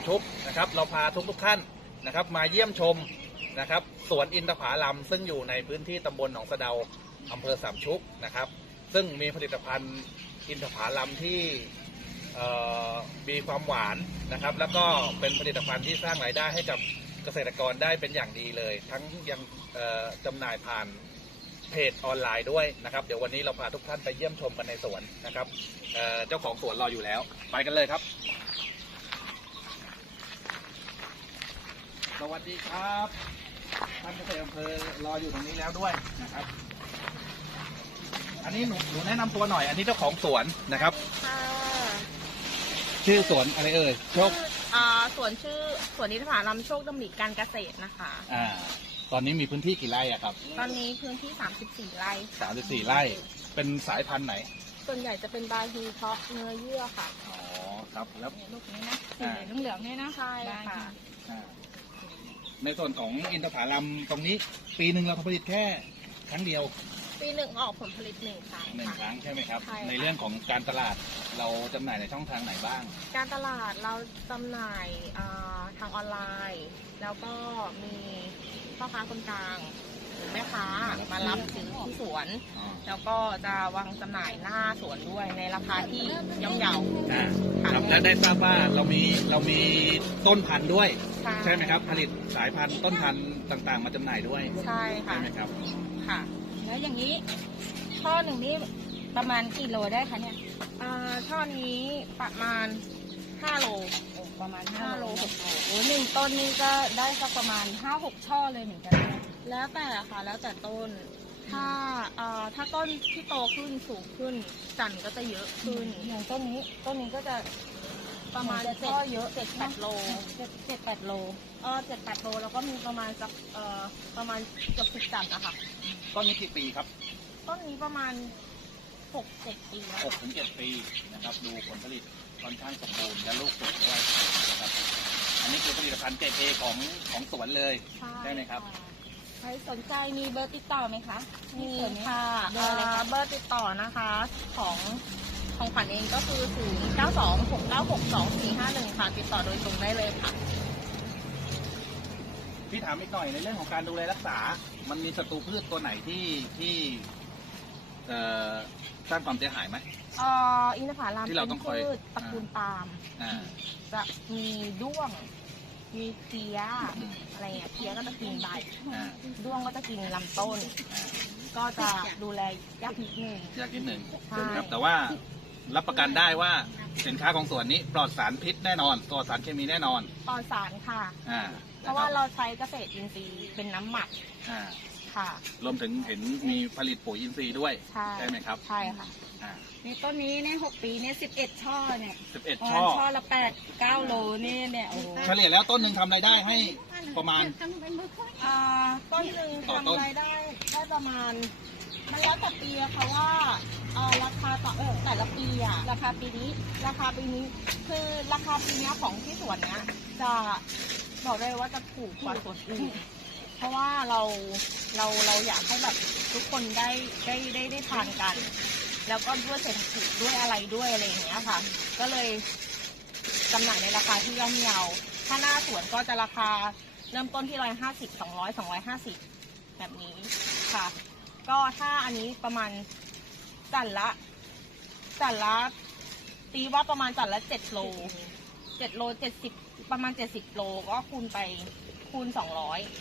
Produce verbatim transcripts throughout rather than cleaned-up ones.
ชุกนะครับเราพาทุกทุกท่านนะครับมาเยี่ยมชมนะครับสวนอินทผลัมซึ่งอยู่ในพื้นที่ตำบลหนองสะเดาอำเภอสามชุกนะครับซึ่งมีผลิตภัณฑ์อินทผลัมที่มีความหวานนะครับแล้วก็เป็นผลิตภัณฑ์ที่สร้างรายได้ให้กับเกษตรกรได้เป็นอย่างดีเลยทั้งยังจำหน่ายผ่านเพจออนไลน์ด้วยนะครับเดี๋ยววันนี้เราพาทุกท่านไปเยี่ยมชมกันในสวนนะครับ เ, เจ้าของสวนรออยู่แล้วไปกันเลยครับสวัสดีครับท่านเกษตรอำเภอรออยู่ตรงนี้แล้วด้วยนะครับอันนี้หนูหนูแนะนำตัวหน่อยอันนี้เจ้าของสวนนะครับชื่อสวนอะไรเอ่ยโชคอ่าสวนชื่อสวนอินทผลัมโชคดำริการเกษตรนะคะอ่าตอนนี้มีพื้นที่กี่ไร่อะครับตอนนี้พื้นที่สามสิบสี่ไร่สามสิบสี่ไร่เป็นสายพันธุ์ไหนส่วนใหญ่จะเป็นบาฮีเพาะเนื้อเยื่อค่ะอ๋อครับแล้วลูกนี้นะสีเหลืองๆนี่นะใช่ค่ะในส่วนของอินทผลัมตรงนี้ปีหนึ่งเราผลิตแค่ครั้งเดียวปีหนึ่งออกผลผลิตหนึ่งครั้งหนึ่งครั้งใช่ไหมครับในเรื่องของการตลาดเราจำหน่ายในช่องทางไหนบ้างการตลาดเราจำหน่ายทางออนไลน์แล้วก็มีพ่อค้าคนกลางแม่ค้ามารับซื้อที่สวนแล้วก็จะวางจำหน่ายหน้าสวนด้วยในราคาที่ย่อมเยาครับและได้ทราบว่าเรามีเรามีต้นพันธุ์ด้วยใช่ไหมครับผลิตสายพันธุ์ต้นพันธุ์ต่างๆมาจำหน่ายด้วยใช่ค่ะใช่ไหมครับค่ะแล้วอย่างนี้ช่อหนึ่งนี่ประมาณกี่โลได้คะเนี่ยช่อนี้ประมาณห้าโลประมาณห้าโลหกโลโอ้หนึ่งต้นนี่ก็ได้สักประมาณห้าหกช่อเลยเหมือนกันแล้วแต่ค่ะแล้วแต่ต้นถ้าเอ่อถ้าต้นที่โตขึ้นสูงขึ้นจันทร์ก็จะเยอะขึ้นอย่างต้นนี้ต้นนี้ก็จะประมาณช่อเยอะเจ็ดแปดโลเจ็ดเจ็ดแปดโลเออเจ็ดแปดโลแล้วก็มีประมาณสักเอ่อประมาณเกือบสิบจันทร์อะค่ะต้นนี้กี่ปีครับต้นนี้ประมาณหกเจ็ดปีหกถึงเจ็ดปีนะครับดูผลผลิตค่อนข้างสมบูรณ์และลูกสวยด้วยนะครับอันนี้คือผลิตภัณฑ์เกรดเอของของสวนเลยใช่ไหมครับใครสนใจมีเบอร์ติดต่อไหมคะมีค่ะเบอร์ติดต่อนะคะของของขวัญเองก็คือศูนย์เก้าสองหกเก้าหกสองสี่ห้าหนึ่งค่ะติดต่อโดยตรงได้เลยค่ะพี่ถามอีกหน่อยในเรื่องของการดูแลรักษามันมีศัตรูพืชตัวไหนที่ที่สร้างความเสียหายไหมอ่ออินทผลัมที่เราต้องคอยตระกูลปาล์มจะมีด้วงมีเพี้ยอะไรเงี้ยเพี้ยก็จะกินใบด้วงก็จะกินลำต้นก็จะดูแลยากนิดนึงยากนิดนึงครับแต่ว่ารับประกันได้ว่าสินค้าของสวนนี้ปลอดสารพิษแน่นอนปลอดสารเคมีแน่นอนปลอดสารค่ะเพราะว่าเราใช้เกษตรอินทรีย์เป็นน้ำหมักค่ะรวมถึงเห็นมีผลิตปุ๋ยอินทรีย์ด้วยใช่ไหมครับใช่ค่ะในต้นนี้ในหกปีเนี่ยสิบเอ็ดช่อเนี่ยสิบเอ็ดช่อช่อละแปดเก้าโลนี่เนี่ยโอ้เฉลี่ยแล้วต้นหนึ่งทำรายได้ให้ประมาณอ่าต้นหนึ่งทำรายได้ได้ประมาณมันแล้วแต่ปีอะค่ะว่าราคาต่อเออแต่ละปีอะราคาปีนี้ราคาปีนี้คือราคาปีนี้ของที่สวนเนี้ยจะบอกได้ว่าจะถูกกว่าสวนอื่นเพราะว่าเราเราเราอยากให้แบบทุกคนได้ได้ได้ได้ทานกันแล้วก็ด้วยเศรษฐกิจด้วยอะไรด้วยอะไรอย่างเงี้ยค่ะก็เลยจำหน่ายในราคาที่ย่อมเยาถ้าหน้าสวนก็จะราคาเริ่มต้นที่ร้อยห้าสิบสองร้อยสองร้อยห้าสิบแบบนี้ค่ะก็ถ้าอันนี้ประมาณจันละจันละตีว่าประมาณจันละเจ็ดโลเจ็ดโลเจ็ดสิบประมาณเจ็ดสิบโลก็คูณไปคูณสองร้อย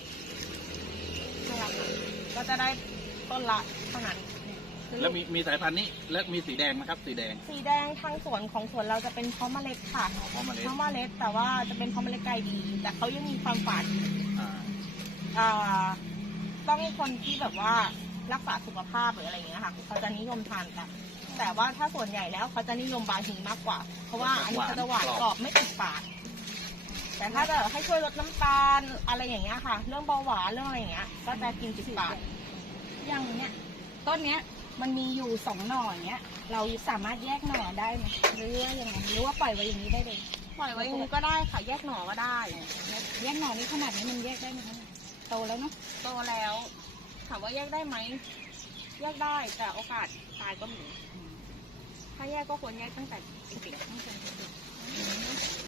ก็จะได้ต้นละเท่านั้นแล้วมีมีสายพันธุ์นี้และมีสีแดงไหมครับสีแดงสีแดงทางสวนของสวนเราจะเป็นเพาะเมล็ดค่ะเพาะเมล็ดเพาะเมล็ดแต่ว่าจะเป็นเพาะเมล็ดไก่ดีแต่เขายังมีความฝาดอ่าต้องคนที่แบบว่ารักษาสุขภาพหรืออะไรอย่างเงี้ยค่ะเขาจะนิยมทานกันแต่ว่าถ้าส่วนใหญ่แล้วเขาจะนิยมบาฮีมากกว่าเพราะว่าอันนี้เขาจะหวานกรอบไม่ติดปากแต่ถ้าจะให้ช่วยลดน้ำตาลอะไรอย่างเงี้ยค่ะเรื่องเบาหวานเรื่องอะไรอย่างเงี้ยก็จะกินติดปากอย่างเนี้ยต้นเนี้ยมันมีอยู่สองหน่อเนี้ยเราสามารถแยกหน่อได้ไหมหรือว่ายังไงหรือว่าปล่อยไว้อย่างนี้ได้เลยปล่อยไว้อย่างนี้ก็ได้ค่ะแยกหน่อก็ได้แยกหน่อนี้ขนาดนี้มันแยกได้ไหมคะโตแล้วเนาะโตแล้วถามว่าแยกได้ไหมแยกได้แต่โอกาสตายก็มีถ้าแยกก็ควรแยกตั้งแต่เด็กตั้งแต่เด็ก